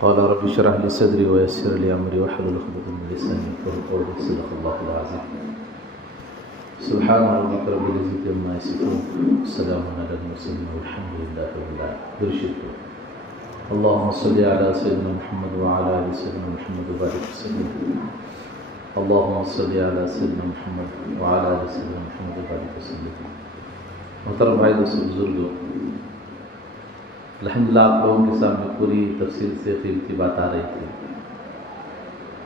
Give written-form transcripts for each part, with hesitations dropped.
قال رب اشرح لي صدري ويسر لي امري واحلل عقدة من لساني يفقهوا قولي صدق الله العظيم. سبحان ربك رب العزة عما يصفون والسلام على المرسلين والحمد لله رب العالمين. درشد اللهم صل على سيدنا محمد وعلى ال سيدنا محمد وبارك وسلم. اللهم صل على سيدنا محمد وعلى ال سيدنا محمد وبارك وسلم. محترم بھائی دوستو بزرگوں، الحمدللہ آپ لوگوں کے سامنے پوری تفصیل سے قیمتی بات آ رہی تھی.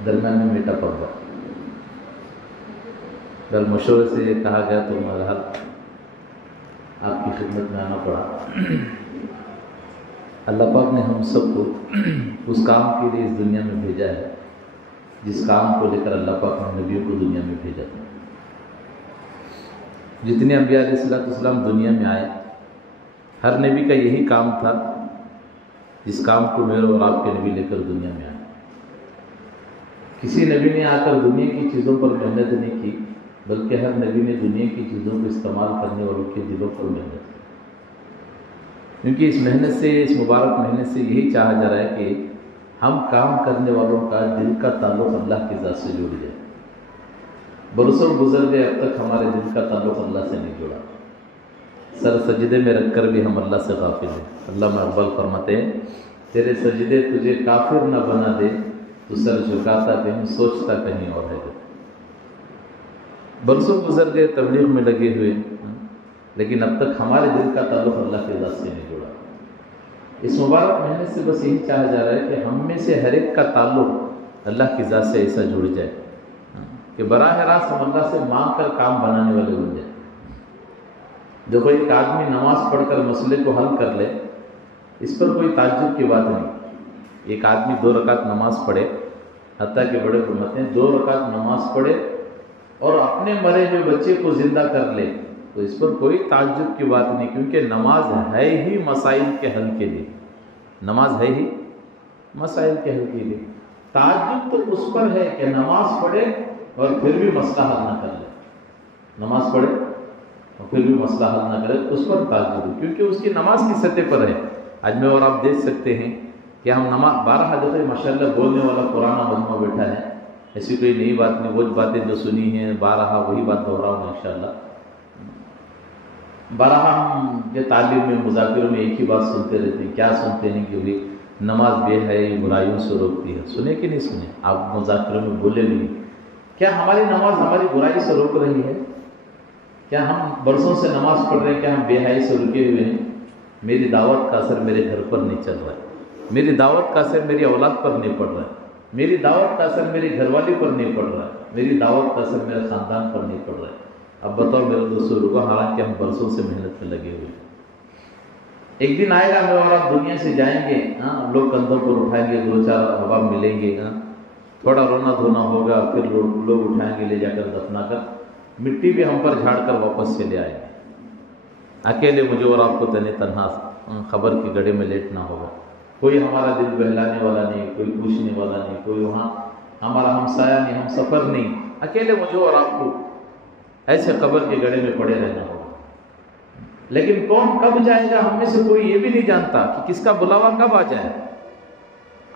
درمیان میں میٹا پڑا کل مشورے سے یہ کہا گیا تو بہرحال آپ کی خدمت میں آنا پڑا. اللہ پاک نے ہم سب کو اس کام کے لیے اس دنیا میں بھیجا ہے جس کام کو لے کر اللہ پاک نے نبیوں کو دنیا میں بھیجا تھا. جتنے انبیاء علیہ السلام دنیا میں آئے، ہر نبی کا یہی کام تھا جس کام کو میرے اور آپ کے نبی لے کر دنیا میں آئے. کسی نبی نے آ کر دنیا کی چیزوں پر محنت نہیں کی، بلکہ ہر نبی نے دنیا کی چیزوں کو استعمال کرنے والوں کے دلوں پر محنت کی. کیونکہ اس محنت سے، اس مبارک محنت سے یہی چاہا جا رہا ہے کہ ہم کام کرنے والوں کا دل کا تعلق اللہ کی ذات سے جڑ جائے. برسوں گزر گئے، اب تک ہمارے دل کا تعلق اللہ سے نہیں جڑا. سر سجدے میں رکھ کر بھی ہم اللہ سے غافل ہیں. علامہ اقبال فرماتے ہیں، تیرے سجدے تجھے کافر نہ بنا دے، تو سر جھکاتا کہیں سوچتا کہیں اور ہے. برسوں گزر گئے تبلیغ میں لگے ہوئے، لیکن اب تک ہمارے دل کا تعلق اللہ کے ذات سے نہیں جڑا. اس مبارک محنت سے بس یہی چاہا جا رہا ہے کہ ہم میں سے ہر ایک کا تعلق اللہ کی ذات سے ایسا جڑ جائے کہ براہ راست ہم اللہ سے مانگ کر کام بنانے والے بن جائیں. دیکھو، ایک آدمی نماز پڑھ کر مسئلے کو حل کر لے، اس پر کوئی تعجب کی بات نہیں. ایک آدمی 2 رکعت نماز پڑھے، حتیٰ کہ بڑے فرماتے ہیں 2 رکعت نماز پڑھے اور اپنے مرے ہوئے بچے کو زندہ کر لے، تو اس پر کوئی تعجب کی بات نہیں، کیونکہ نماز ہے ہی مسائل کے حل کے لیے. نماز ہے ہی مسائل کے حل کے لیے. تعجب تو اس پر ہے کہ نماز پڑھے اور پھر بھی مسئلہ حل نہ کر لے. نماز پڑھے اور پھر بھی مسئلہ حل نہ کرے، اس پر تعجب ہے، کیونکہ اس کی نماز کی سطح پر ہے. آج میں اور آپ دیکھ سکتے ہیں کہ ہم نماز 12 دفعہ ماشاءاللہ بولنے والا پرانا مجموعہ بیٹھا ہے. ایسی کوئی نئی بات نہیں، وہ باتیں جو سنی ہیں 12 وہی بات دہراؤں انشاءاللہ. 12 ہم یہ تعلیم میں، مذاکروں میں ایک ہی بات سنتے رہتے ہیں. کیا سنتے ہیں کہ بھائی نماز بے حیائی برائیوں سے روکتی ہے. سنے کہ نہیں سنے؟ آپ مذاکروں میں بولے بھی نہیں. کیا ہماری نماز ہماری برائی سے روک رہی ہے؟ کیا ہم برسوں سے نماز پڑھ رہے ہیں؟ کیا ہم بے حیائی سے رکے ہوئے ہیں؟ میری دعوت کا اثر میرے گھر پر نہیں چل رہا ہے، میری دعوت کا اثر میری اولاد پر نہیں پڑ رہا ہے، میری دعوت کا اثر میری گھر والی پر نہیں پڑ رہا ہے، میری دعوت کا اثر میرے خاندان پر نہیں پڑ رہا ہے. اب بتاؤ میرے دوستوں لوگوں، حالانکہ ہم برسوں سے محنت میں لگے ہوئے ہیں. ایک دن آئے گا میں اور آپ دنیا سے جائیں گے، لوگ کندھوں پر اٹھائیں گے، 2-4 ہوا ملیں گے، تھوڑا رونا دھونا ہوگا، پھر لوگ اٹھائیں گے لے جا کر دفنا کر، مٹی بھی ہم پر جھاڑ کر واپس چلے آئیں گے. اکیلے مجھے اور آپ کو تنہا خبر کی گڑھے میں لیٹنا ہوگا. کوئی ہمارا دل بہلانے والا نہیں، کوئی پوچھنے والا نہیں، کوئی وہاں ہمارا ہمسایہ نہیں، ہم سفر نہیں. اکیلے مجھے اور آپ کو ایسے قبر کے گڑھے میں پڑے رہنا ہوگا. لیکن کون کب جائے گا ہم میں سے کوئی یہ بھی نہیں جانتا کہ کس کا بلاوا کب آ جائے.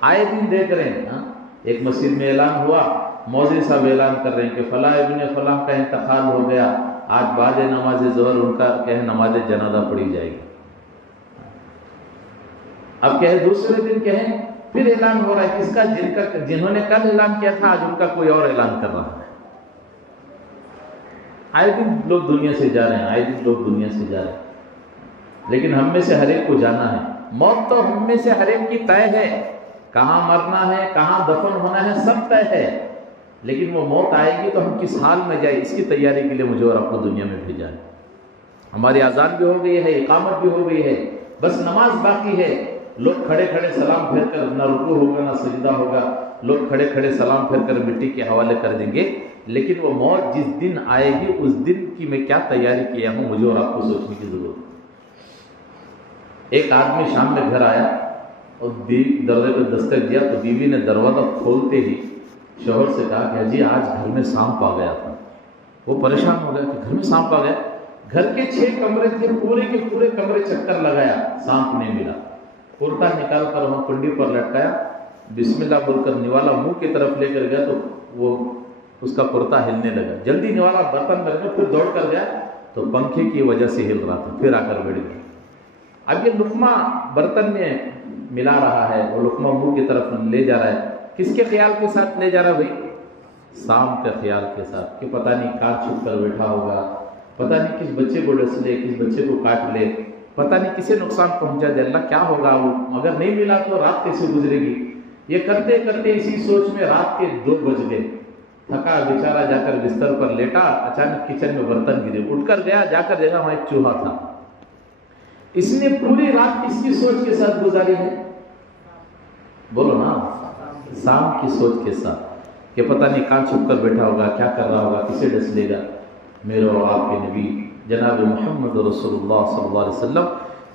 آئے دن دیکھ رہے ہیں، ایک مسجد میں اعلان ہوا، مولوی صاحب اعلان کر رہے ہیں کہ فلاں ابن فلاں کا انتقال ہو گیا، آج بعد نماز ظہر ان کا نماز جنازہ پڑھی جائے گی. اب دوسرے دن پھر اعلان ہو رہا ہے کس کا، جنہوں نے کل اعلان کیا تھا آج ان کا کوئی اور اعلان کر رہا ہے. آئے دن لوگ دنیا سے جا رہے ہیں، آئے دن لوگ دنیا سے جا رہے ہیں. لیکن ہم میں سے ہر ایک کو جانا ہے. موت تو ہم میں سے ہر ایک کی طے ہے، کہاں مرنا ہے، کہاں دفن ہونا ہے، سب طے ہے. لیکن وہ موت آئے گی تو ہم کس حال میں جائیں، اس کی تیاری کے لیے مجھے اور آپ کو دنیا میں بھیجا ہے. ہماری اذان بھی ہو گئی ہے، اقامت بھی ہو گئی ہے، بس نماز باقی ہے. لوگ کھڑے کھڑے سلام پھیر کر، نہ رکوع ہوگا نہ سجدہ ہوگا، لوگ کھڑے کھڑے سلام پھیر کر مٹی کے حوالے کر دیں گے. لیکن وہ موت جس دن آئے گی اس دن کی میں کیا تیاری کیا ہوں، مجھے اور آپ کو سوچنے کی ضرورت ہے. ایک آدمی شام میں گھر آیا اور دروازے پہ دستک دیا تو بیوی نے دروازہ کھولتے ہی شوہر سے کہا کہ جی آج گھر میں سانپ آ گیا تھا. وہ پریشان ہو گیا کہ گھر میں سانپ آ گیا. گھر کے 6 کمرے تھے، پورے کے پورے کمرے چکر لگایا، سانپ نہیں ملا. کرتا نکال کر وہاں کنڈی پر لٹکایا بسم اللہ بول کر نوالا منہ کی طرف لے کر گیا تو وہ اس کا کرتا ہلنے لگا. جلدی نوالا برتن میں رکھا, پھر دوڑ کر گیا تو پنکھے کی وجہ سے ہل رہا تھا, پھر آ کر بیٹھ گیا. اب یہ لقمہ برتن میں ملا رہا ہے, وہ لقمہ منہ کی طرف لے جا رہا ہے. کس کے خیال کے ساتھ لے جا رہا ہے بھائی؟ سام کے خیال کے ساتھ, کہ پتہ نہیں کہاں چھپ کر بیٹھا ہوگا, پتہ نہیں کس بچے کو ڈس لے, کس بچے کو کاٹ لے, پتہ نہیں کسے نقصان پہنچا دے. اللہ کیا ہوگا, وہ اگر نہیں ملا تو رات کیسے گزرے گی. یہ کرتے کرتے اسی سوچ میں رات کے 2 بج گئے. تھکا بیچارہ جا کر بستر پر لیٹا, اچانک کچن میں برتن گرے, اٹھ کر گیا, جا کر دیکھا وہاں ایک چوہا تھا. اس نے پوری رات کس کی سوچ کے ساتھ گزاری ہے؟ بولو نا, سام کی سوچ کے ساتھ, کہ پتہ نہیں کہاں چھپ کر بیٹھا ہوگا, کیا کر رہا ہوگا, کسے ڈس لے گا. میرے اور آپ کے نبی جناب محمد رسول اللہ صلی اللہ علیہ وسلم,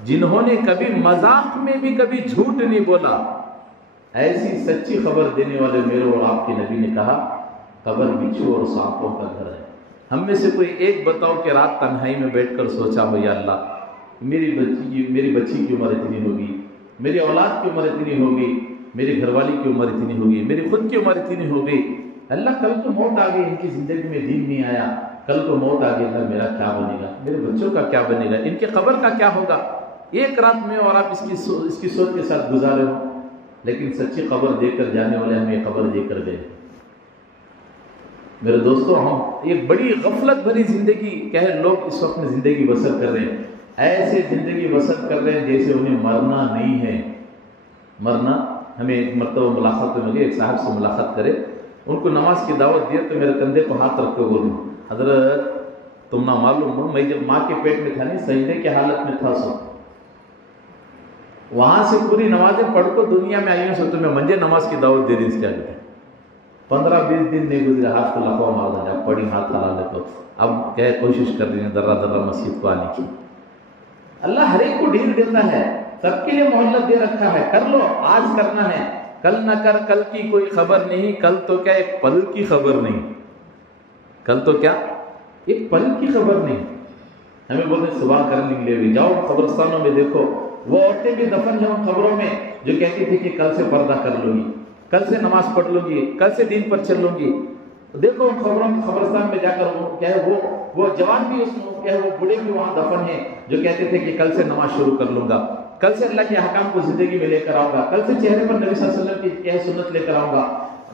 جنہوں نے کبھی مذاق میں بھی کبھی جھوٹ نہیں بولا, ایسی سچی خبر دینے والے میرے اور آپ کے نبی نے کہا قبر بچھو اور سانپوں کا گھر ہے. ہم میں سے کوئی ایک بتاؤ کہ رات تنہائی میں بیٹھ کر سوچا ہو, یا اللہ میری بچی کی عمر اتنی ہوگی, میری اولاد کی عمر اتنی ہوگی, میری گھر والی کی عمر اتنی ہوگی, میری خود کی عمر اتنی ہوگی, اللہ کل تو موت آ گئی, ان کی زندگی میں دین نہیں آیا, کل تو موت آ گئی, اللہ میرا کیا بنے گا, میرے بچوں کا کیا بنے گا, ان کے قبر کا کیا ہوگا. ایک رات میں اور آپ اس کی سوچ کے ساتھ گزارے ہو, لیکن سچی خبر دے کر جانے والے ہمیں یہ خبر دے کر گئے. میرے دوستو, ہم ایک بڑی غفلت بھری زندگی لوگ اس وقت میں زندگی بسر کر رہے ہیں. ایسے زندگی بسر کر رہے ہیں جیسے انہیں مرنا نہیں ہے. مرنا, ہمیں ایک مرتبہ ملاقات میں ملی, ایک صاحب سے ملاقات کرے, ان کو نماز کی دعوت دیا تو میرے کندھے کو ہاتھ رکھ کے بولوں, حضرت تم نہ معلوم ہو, میں جب ماں کے پیٹ میں تھا نہیں, سجدے کی حالت میں تھا, سو وہاں سے پوری نمازیں پڑھ کو دنیا میں آئی ہوں, سو تمہیں منجے نماز کی دعوت دے دی. اس کے آگے 15-20 دن نہیں گزرے, ہاتھ کو لفا مارنا جا پڑی, ہاتھ ہلا لے تو اب کیا کوشش کر رہی ہیں درہ مسجد کو آنے کی. اللہ ہر ایک کو ڈھیل دیتا ہے, سب کے لیے مہلت دے رکھا ہے, کر لو, آج کرنا ہے, کل نہ کر, کل کی کوئی خبر نہیں. کل تو کیا ایک پل کی خبر نہیں, کل تو کیا ایک پل کی خبر نہیں. ہمیں بولتے صبح کرنے کے لیے جاؤ قبرستانوں میں دیکھو, وہ عورتیں بھی دفن ہیں ان خبروں میں جو کہتی تھی کہ کل سے پردہ کر لوں گی, کل سے نماز پڑھ لوں گی, کل سے دین پر چل لوں گی. دیکھو ان خبروں میں, قبرستان میں جا کر کیا ہے وہ جوان بھی, اس میں کیا ہے وہ بوڑھے بھی وہاں دفن ہیں جو کہتے تھے کہ کل سے نماز شروع کر لوں گا, کل سے اللہ کے احکام کو زندگی میں لے کر آؤں گا, کل سے چہرے پر نبی صلی اللہ علیہ وسلم کی کیا سنت لے کر آؤں گا.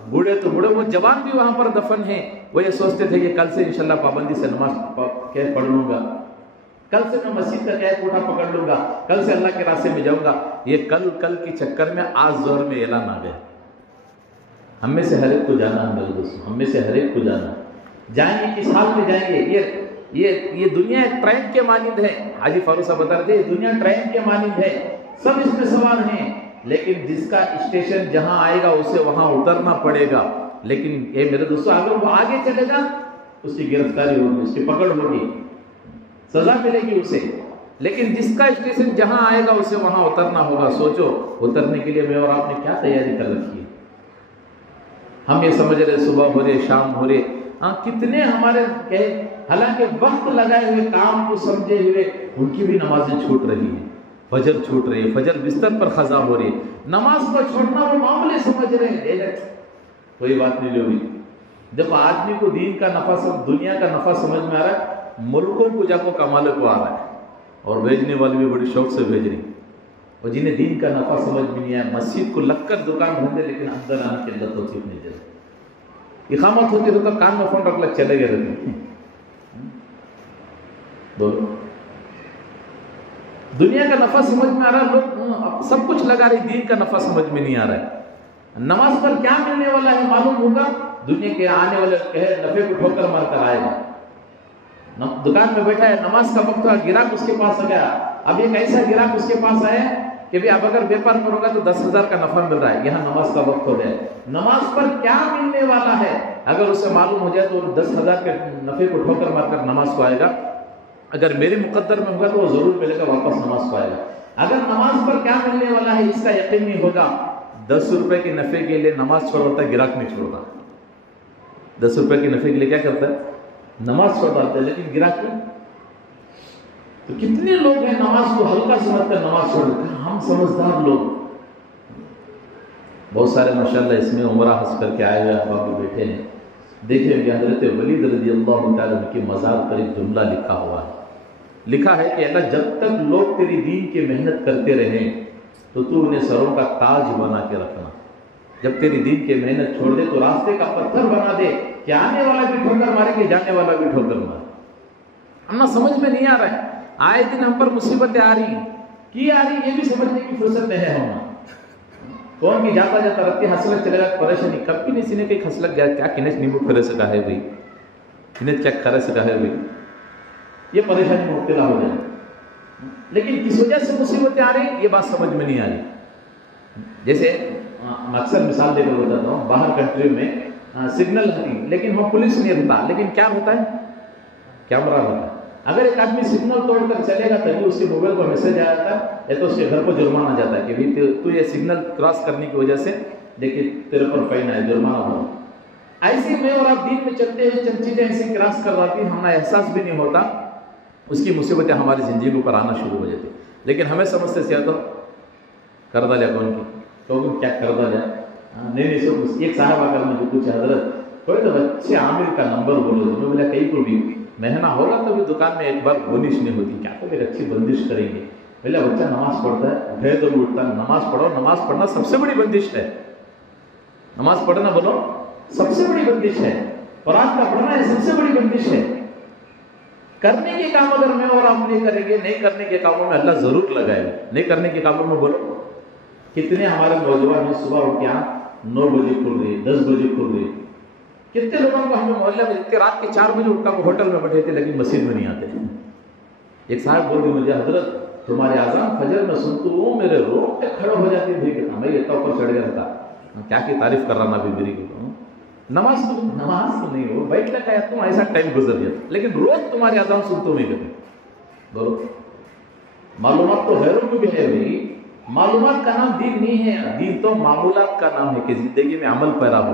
بوڑھے تو بوڑھے, وہ جوان بھی وہاں پر دفن ہیں, وہ یہ سوچتے تھے کہ کل سے انشاءاللہ پابندی سے نماز کیا پڑھ لوں گا, کل سے میں مسجد کا کیا کوٹھا پکڑ لوں گا, کل سے اللہ کے راستے میں جاؤں گا. یہ کل کے چکر میں آج زور میں اعلان آ گیا. ہم میں سے ہر ایک کو جانا ہے میرے دوستوں, ہم میں سے ہر ایک کو جانا ہے. جائیں گے کس حال میں جائیں گے؟ یہ دنیا ایک ٹرین کے مانند ہے. حاجی فاروق صاحب بتا رہے تھے دنیا ٹرین کے مانند ہے, سب اس میں سوار ہیں, لیکن جس کا اسٹیشن جہاں آئے گا اسے وہاں اترنا پڑے گا. لیکن اے میرے دوستوں, اگر وہ آگے چلے گا اس کی گرفتاری ہوگی, اس کی پکڑ ہوگی, سزا ملے گی اسے. لیکن جس کا اسٹیشن جہاں آئے گا اسے وہاں اترنا ہوگا. سوچو اترنے کے لیے میں اور آپ نے کیا تیاری کر رکھی ہے. ہم یہ سمجھ رہے صبح ہو رہے, شام ہو رہے, کتنے ہمارے حالانکہ وقت لگائے ہوئے کام کو سمجھے ہوئے ان کی بھی نمازیں چھوٹ رہی ہیں. فجر چھوٹ رہی ہے, فجر بستر پر خزا ہو رہی ہے, نماز کو چھوڑنا وہ معاملے سمجھ رہے ہیں. کوئی بات نہیں ہوئی. جب آدمی کو دین کا نفع, دنیا کا نفع سمجھ میں آ رہا ہے, ملکوں کو جا کو کمالے کو آ رہا ہے, اور بھیجنے والی بھی بڑی شوق سے بھیج رہی. اور جنہیں دین کا نفع سمجھ میں نہیں آیا, مسجد کو لگ کر دکان دھندے, لیکن اندر آنے کی اللہ توفیق نہیں دے. اقامت ہوتی تو کان میں فون رکھ لگ چلے گئے رہتے. بولو, دنیا کا نفع سمجھ میں آ رہا ہے, لوگ سب کچھ لگا رہے, دین کا نفع سمجھ میں نہیں آ رہا ہے. نماز پر کیا ملنے والا ہے معلوم ہوگا, دنیا کے آنے والے نفع کو ٹھوکر مار کر آئے گا. دکان میں بیٹھا ہے, نماز کا وقت ہوا, گراہک اس کے پاس آ گیا. اب ایک ایسا گراہک اس کے پاس آیا کہ اب اگر بیپار کرو گا تو 10,000 کا نفع مل رہا ہے, یہاں نماز کا وقت ہو جائے. نماز پر کیا ملنے والا ہے اگر اسے معلوم ہو جائے تو 10,000 کے نفع کو ٹھوکر مار کر نماز کو آئے گا. اگر میرے مقدر میں ہوگا تو وہ ضرور ملے گا, واپس نماز کو آئے گا. اگر نماز پر کیا ملنے والا ہے اس کا یقین نہیں ہوگا, 10 روپے کے نفع کے لیے نماز چھوڑتا ہے, گراہک نہیں چھوڑتا. 10 روپے کے نفع کے لیے کیا کرتا ہے, نماز چھوڑتا ہے, لیکن گراہک نہیں. تو کتنے لوگ ہیں نماز کو ہلکا سمجھ کر نماز چھوڑ دیتے ہیں. ہم سمجھدار لوگ بہت سارے ماشاءاللہ اس میں عمرہ حج کر کے آئے ہوئے احباب بھی بیٹھے ہیں. دیکھیں کہ حضرت ولید رضی اللہ تعالیٰ عنہ کے مزار پر ایک جملہ لکھا ہوا ہے. لکھا ہے کہ اللہ جب تک لوگ تیری دین کی محنت کرتے رہیں تو تو انہیں سروں کا تاج بنا کے رکھنا. جب تیری دین کی محنت چھوڑ دے تو راستے کا پتھر بنا دے کہ آنے والا بھی ٹھوکر مارے کہ جانے والا بھی ٹھوکر مارے. ہمیں سمجھ میں نہیں آ رہا ہے. آئے دن ہم پر مصیبتیں آ رہی کی آ رہی یہ بھی سمجھنے کی فرصت نہیں ہے. ہم کون کی جاتا جاتا رتی حسلت چلے گا پریشانی کب بھی نہیں سینے کے حسلت گیا کیا کنیش نیمبو پھرے سکا ہے بھائی کنیش کیا کرے سکا ہے بھائی یہ پریشانی میں مبتلا ہو جائے. لیکن کس وجہ سے مصیبتیں آ رہی یہ بات سمجھ میں نہیں آ رہی. جیسے میں اکثر مثال دے کر بتاتا ہوں باہر کنٹری میں سگنل ہوتی لیکن وہ پولیس نہیں رہتا لیکن کیا ہوتا ہے کیمرہ ہوتا ہے. اگر ایک آدمی سگنل توڑ کر چلے گا تبھی اس کے موبائل پر میسج آ جاتا ہے یا تو اس کے گھر کو جرمانہ جاتا ہے کہ تو یہ سگنل کراس کرنے کی وجہ سے دیکھیے تیرے پر فائن ہے جرمانہ ہو. ایسے میں اور آپ دین میں چلتے ہیں چند چیزیں ایسے کراس کرواتی ہیں ہمیں احساس بھی نہیں ہوتا اس کی مصیبتیں ہماری زندگی پر آنا شروع ہو جاتی. لیکن ہمیں سمجھتے سے تو کردہ لیا کون کی تو کیا کردہ لیا نہیں سب ایک صاحب آ کر مجھے پوچھا حضرت کوئی تو اچھے عامل کا نمبر بولو. میں بولا کہیں کو بھی مہینہ ہوگا تو بھی دکان میں ایک بار بونش نہیں ہوتی کیا تو ایک اچھی بندش کریں گے. پہلے بچہ نماز پڑھتا ہے اٹھے تو بھی اٹھتا ہے نماز پڑھو. نماز پڑھنا سب سے بڑی بندش ہے. نماز پڑھنا بولو سب سے بڑی بندش ہے. قرآن کا پڑھنا یہ سب سے بڑی بندش ہے. کرنے کے کام اگر میں اور آپ نہیں کریں گے نہیں کرنے کے کاموں میں اللہ ضرور لگائے گا. نہیں کرنے کے کاموں میں بولو کتنے ہمارے نوجوان ہیں صبح اٹھ کے 9 بجے کھل رہی 10 بجے کھل رہی. کتنے لوگوں کو ہمیں محلے میں اتنے رات کے 4 بجے اٹھ کر ہوٹل میں بیٹھے تھے لیکن مسجد میں نہیں آتے. ایک صاحب بول رہے مجھے حضرت تمہاری اذان فجر میں سنتا ہوں میرے رونگٹے کھڑے ہو جاتے ہیں. میں اتنا اوپر چڑھ گیا تھا کیا کی تعریف کر رہا نا میری کو. نماز تو نہیں ہو بیٹھ لگا ہے تم ایسا ٹائم گزر جاتا لیکن روز تمہاری اذان سنتا ہوں میں کبھی بولو. معلومات تو غیروں کو بھی ہے بھائی. معلومات کا نام دین نہیں ہے. دین تو معمولات کا نام ہے کہ زندگی میں عمل پیرا ہو.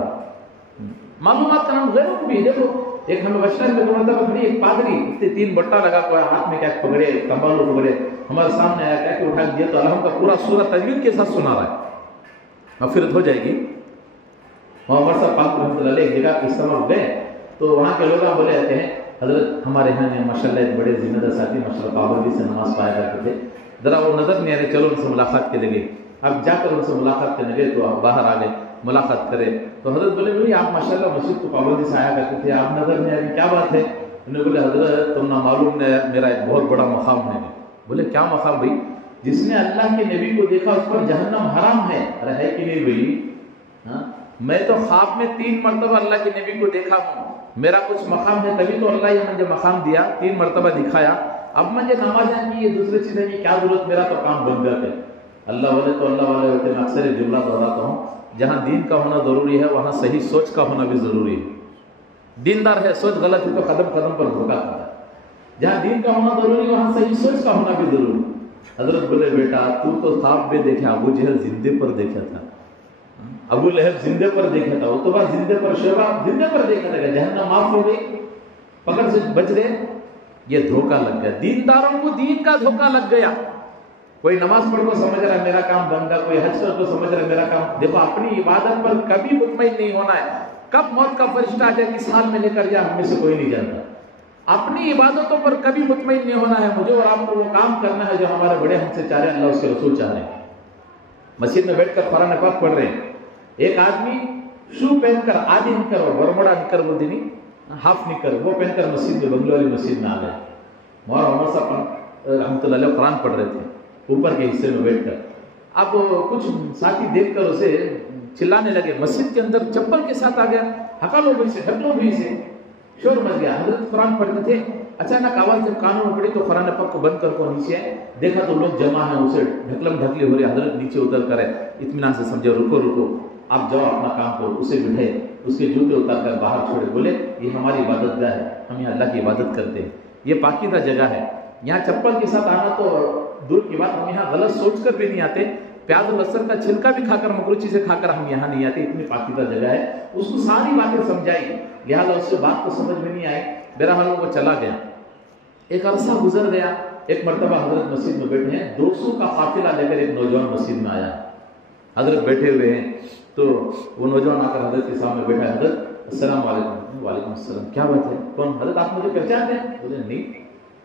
معلومات کا نام غیروں کو بھی. دیکھو ایک ہمیں بچپن میں مرتبہ پکڑی ایک پادری اتنے 3 بٹا لگا ہوا ہاتھ میں کیا پکڑے کمبل پکڑے ہمارے سامنے آیا کیا کہ اٹھا دیا تو الحمد کا پورا سورہ تجوید کے ساتھ سنا رہا ہے. مغفرت ہو جائے گی. وہاں عمر صاحب پاک رحمۃ اللہ علیہ ایک جگہ اجتماع گئے تو وہاں کے لوگ بولے جاتے ہیں حضرت ہمارے یہاں نے ماشاءاللہ ایک بڑے ذمہ دار ساتھی ماشاءاللہ پابندی سے نماز پایا کرتے تھے. ذرا وہ نظر نہیں آ رہے چلو ان سے ملاقات کے لگے. اب جا کر ان سے ملاقات کرنے گئے تو آپ باہر آ گئے ملاقات کرے تو حضرت بولے بھائی آپ ماشاءاللہ مسجد کو پابندی سے آیا کرتے تھے آپ نظر نہیں آ رہی کیا بات ہے. انہوں نے بولے حضرت تم نہ معلوم ہے میرا ایک بہت بڑا مقام ہے. بولے کیا مقام بھائی. جس نے اللہ کے نبی کو دیکھا اس پر جہنم حرام ہے. ارے ہے کہ نہیں بھائی. میں تو خواب میں 3 مرتبہ اللہ کے نبی کو دیکھا ہوں. میرا کچھ مقام ہے تبھی تو اللہ یہ مجھے مقام دیا 3 مرتبہ دکھایا. اب مجھے نمازیں کی یہ دوسری چیزیں کی کیا ضرورت میرا تو کام بن گیا ہے. اللہ والے تو اللہ والے ہوتے. میں اکثر ایک جملہ دہراتا ہوں جہاں دین کا ہونا ضروری ہے وہاں صحیح سوچ کا ہونا بھی ضروری ہے. دیندار ہے سوچ غلط ہے تو قدم قدم پر دھوکا کھاتا ہے. جہاں دین کا ہونا ضروری ہے وہاں صحیح سوچ کا ہونا بھی ضروری ہے. حضرت بولے بیٹا تو خواب میں دیکھا ابو جہل زندے پر دیکھا تھا. ابو لہب زندے پر دیکھا تھا. وہ تو بعد زندے پر شیبہ زندے پر دیکھا تھا. جہنم معاف ہو گئی پکڑ سے بچ گئے. یہ دھوکا لگ گیا. دینداروں کو دین کا دھوکا لگ گیا. کوئی نماز پڑھ کو سمجھ رہا ہے میرا کام بن گیا. کوئی حج کر کو سمجھ رہا ہے میرا کام. دیکھو اپنی عبادت پر کبھی مطمئن نہیں ہونا ہے. کب موت کا فرشتہ آ جائے کس حال میں لے کر جائے ہم میں سے کوئی نہیں جانتا. اپنی عبادتوں پر کبھی مطمئن نہیں ہونا ہے. مجھے اور آپ کو وہ کام کرنا ہے جو ہمارے بڑے ہم سے چاہ رہے ہیں اللہ اس کے رسول چاہ رہے ہیں. مسجد میں بیٹھ کر قرآن پاک پڑھ رہے ہیں. ایک آدمی شو پہن کر آدھی نکر اور برموڈا نکر بولتی نہیں ہاف نکر وہ پہن کر مسجد میں بنگلو والی مسجد میں آ گئے. مولانا عمر صاحب رحمۃ اللہ علیہ قرآن پڑھ رہے تھے اوپر کے حصے میں بیٹھ کر. اب کچھ ساتھی دیکھ کر اسے چلانے لگے. مسجد کے اندر چپل کے ساتھ آ گیا. ہکالو بھی سے ڈھکلو بھی سے شور مچ گیا. حضرت قرآن پڑھتے تھے اچانک آواز جب کانوں میں پڑی تو قرآن پاک کو بند کر کو نیچے دیکھا تو لوگ جمع ہیں. اسے ڈھکلم ڈھکلی ہو رہی. حضرت نیچے اتر کر اطمینان سے سمجھے رکو آپ جاؤ اپنا کام کرو. اسے بٹھے اس کے جوتے اتار کر باہر چھوڑے. بولے یہ ہماری عبادت گاہ ہے ہم یہاں اللہ کی عبادت کرتے ہیں. یہ پاکیزہ جگہ ہے. یہاں چپل کے ساتھ آنا تو دور کی بات. ہم یہاں غلط سوچ کر بھی نہیں آتے. پیاز اور لہسن کا چھلکا بھی کھا کر مکروہ چیزیں کھا کر ہم یہاں نہیں آتے. اتنی پاکیزہ جگہ ہے. اس کو ساری باتیں سمجھائی لہٰذا اس سے بات تو سمجھ میں نہیں آئی. بہرحال وہ چلا گیا. ایک عرصہ گزر گیا. ایک مرتبہ حضرت مسجد میں بیٹھے ہیں. 200 کا قافلہ لے کر ایک نوجوان مسجد میں آیا. حضرت بیٹھے ہوئے ہیں تو وہ نوجوان آ کر حضرت کے سامنے بیٹھا، حضرت السلام علیکم۔ وعلیکم السلام، کیا بات ہے؟ کون حضرت؟ آپ مجھے پہچانتے ہیں؟ بولے نہیں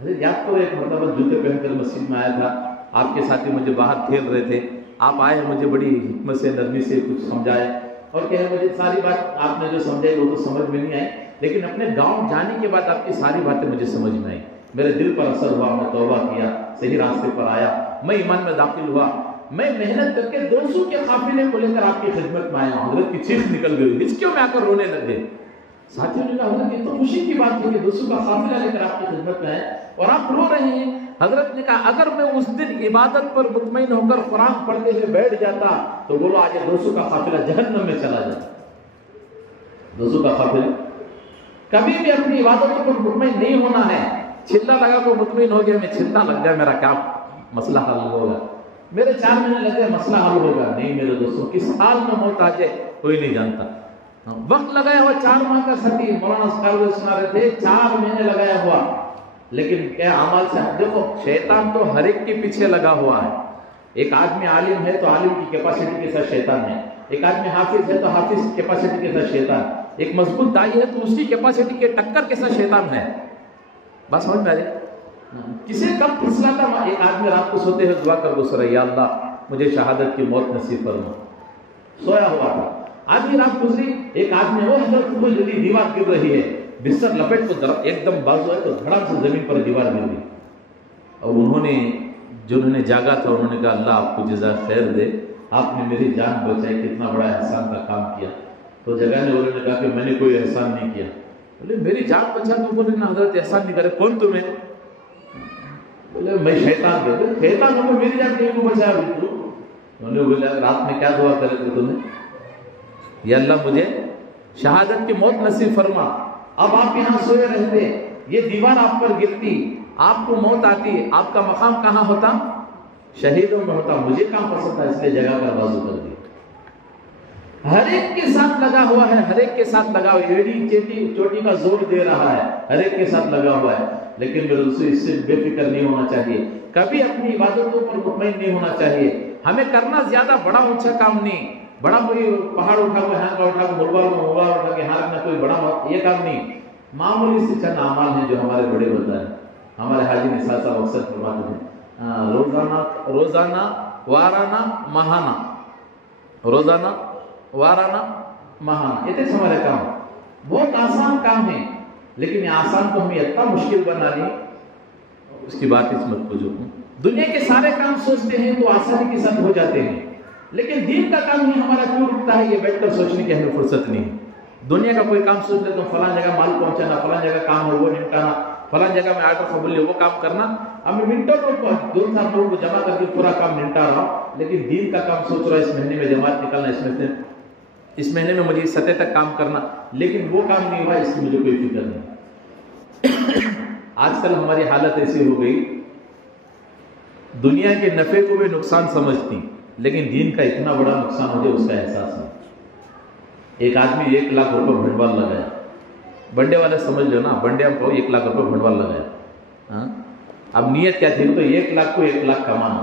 حضرت، یاد کرو ایک مرتبہ جوتے پہن کر مسجد میں آیا تھا، آپ کے ساتھی مجھے باہر کھیل رہے تھے، آپ آئے مجھے بڑی حکمت سے نرمی سے کچھ سمجھائے اور کہ مجھے ساری بات آپ نے جو سمجھائی وہ تو سمجھ میں نہیں آئی، لیکن اپنے گاؤں جانے کے بعد آپ کی ساری باتیں مجھے سمجھ میں آئی، میرے دل پر اثر ہوا، میں توبہ کیا، صحیح راستے پر آیا، میں ایمان میں داخل ہوا، میں محنت کر کے 200 کے قافلے کو لے کر آپ کی خدمت میں آیا ہوں۔ حضرت کی چیخ نکل گئی، ہچکیوں میں آ کر رونے لگے۔ ساتھیوں نے کہا حضرت یہ تو خوشی کی بات ہے کہ 200 کا قافلہ لے کر آپ کی خدمت میں آئے اور آپ رو رہے ہیں۔ حضرت نے کہا اگر میں اس دن عبادت پر مطمئن ہو کر قرآن پڑھتے ہوئے بیٹھ جاتا تو بولو آج 200 کا قافلہ جہنم میں چلا جاتا۔ 200 کا قافلہ کبھی بھی اپنی عبادتوں پر مطمئن نہیں ہونا ہے۔ چھلا لگا کو مطمئن ہو گیا، میں چھلا لگ گیا میرا کیا مسئلہ حل ہوگا، میرے 4 مہینے لگ گئے مسئلہ حل ہوگا، نہیں میرے دوستوں، کس حال میں موت آ جائے کوئی نہیں جانتا۔ وقت لگایا ہوا 4 ماہ کا سٹی، مولانا صاحب سنا رہے تھے 4 مہینے لگایا ہوا، لیکن کیا عمل سے دیکھو شیطان تو ہر ایک کے پیچھے لگا ہوا ہے۔ ایک آدمی عالم ہے تو عالم کی کیپیسٹی کے ساتھ شیطان ہے، ایک آدمی حافظ ہے تو حافظ کی کیپیسٹی کے ساتھ شیطان، ایک مضبوط دائی ہے تو اس کی کیپیسٹی کے ٹکر کے ساتھ شیطان ہے۔ بس سمجھ میں آ جائے کسے کب پھسلاتا۔ ایک آدمی رات کو سوتے ہوئے دعا کر گزرا، یا اللہ مجھے شہادت کی موت نصیب فرما، سویا ہوا تھا، آدمی رات گزری، ایک آدمی وہ حضرت کو جلدی دیوار گر رہی ہے، بستر لپیٹ کو ایک دم بازو ہے تو دھڑام سے زمین پر دیوار گر گئی، اور انہوں نے جاگا تھا، انہوں نے کہا اللہ آپ کو جزا خیر دے، آپ نے میری جان بچائی، کتنا بڑا احسان کا کام کیا۔ تو جگانے والوں نے کہا کہ میں نے کوئی احسان نہیں کیا۔ بولے میری جان بچا تو بولے نا حضرت احسان نہیں کرے، کون تمہیں؟ بولے میں شیطان دے، شیطان ہوں میں، میری جان کہیں کو بچایا بھی تو؟ انہوں نے بولا رات میں کیا دعا کرے تھے تمہیں؟ یا اللہ مجھے شہادت کی موت نصیب فرما۔ اب آپ یہاں سوئے رہتے، یہ دیوار آپ پر گرتی، آپ کو موت آتی، آپ کا مقام کہاں ہوتا؟ شہیدوں میں ہوتا۔ مجھے کہاں پسند تھا، اس لیے جگہ کر بازو کر دی۔ ہر ایک کے ساتھ لگا ہوا ہے، ہر ایک کے ساتھ لگا ہوا ہے، ایڑی چوٹی کا زور دے رہا ہے، ہر ایک کے ساتھ لگا ہوا ہے، لیکن میرے دوستو اس سے بے فکر نہیں ہونا چاہیے، کبھی اپنی عبادتوں پر مطمئن نہیں ہونا چاہیے۔ ہمیں کرنا زیادہ بڑا اونچا کام نہیں، بڑا کوئی پہاڑ اٹھا کو یہاں کا اٹھا کو موبائل اٹھا کے یہاں رکھنا کوئی بڑا یہ کام نہیں، معمولی سے چند اعمال ہیں جو ہمارے بڑے بتائیں۔ ہمارے حاجی نثار صاحب اکثر فرماتے ہیں روزانہ وارانہ ماہانہ، روزانہ وارانہ ماہانہ، یہ تو ہمارے کام بہت آسان کام ہے، لیکن یہ آسان کو ہمیں اتنا مشکل بنا لی، اس کی بات اس مت پوچھو۔ دنیا کے سارے کام سوچتے ہیں تو آسانی کے ساتھ ہو جاتے ہیں، لیکن دین کا کام ہی ہمارا کیوں رکتا ہے؟ یہ بیٹھ کر سوچنے کی ہمیں فرصت نہیں۔ دنیا کا کوئی کام سوچ لے تو فلاں جگہ مال پہنچانا، فلاں جگہ کام ہو وہ نمٹانا، فلاں جگہ میں آرڈر قبول ہے وہ کام کرنا، اب میں منٹوں کو 2-4 لوگوں کو جمع کر کے پورا کام نمٹا رہا ہوں، لیکن دین کا کام سوچ رہا ہے، اس مہینے میں جماعت نکلنا، اس مہینے میں مجھے اس سطح تک کام کرنا، لیکن وہ کام نہیں ہوا، اس کی مجھے کوئی فکر نہیں۔ آج کل ہماری حالت ایسی ہو گئی، دنیا کے نفع کو بھی نقصان سمجھتی، لیکن دین کا اتنا بڑا نقصان ہو جائے اس کا احساس نہیں۔ ایک آدمی 1 لاکھ روپے بھنڈوال لگایا، بنڈے والے سمجھ لو نا، بنڈے ہم کو 1 لاکھ روپے بھنڈوال لگایا، اب نیت کیا تھی؟ تو 1 لاکھ کو 1 لاکھ کمانا،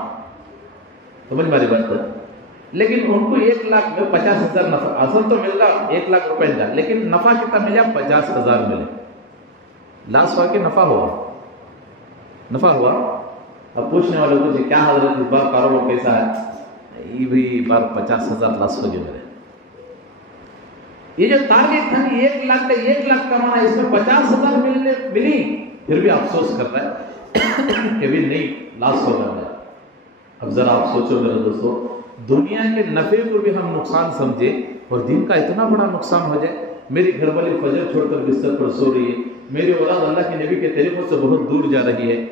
سمجھ ماری بات ہے، لیکن ان کو 1 لاکھ میں 50,000 نفع، اصل تو مل رہا 1 لاکھ روپے کا، لیکن نفع کتنا ملا؟ 50,000 ملے، لاس ہوا کہ نفع ہوا؟ نفع ہوا۔ اب پوچھنے والوں کو کیا حضرت اس بار کاروبار کیسا ہے؟ یہ بھی بار 50,000 لاس ہو گئے میرے۔ یہ جو ٹارگیٹ تھا 1 لاکھ کا 1 لاکھ کمانا، اس میں 50,000 ملی، پھر بھی افسوس کر رہا ہے کہ بھی نہیں، لاس ہو گیا۔ اب ذرا آپ سوچو میرے دوستو، دنیا کے نفع کو بھی ہم نقصان سمجھے اور دین کا اتنا بڑا نقصان ہو جائے۔ میری گھر والی فجر چھوڑ کر بستر پر سو رہی ہے، میری اولاد اللہ کے نبی کے طریقوں سے بہت دور جا رہی ہے،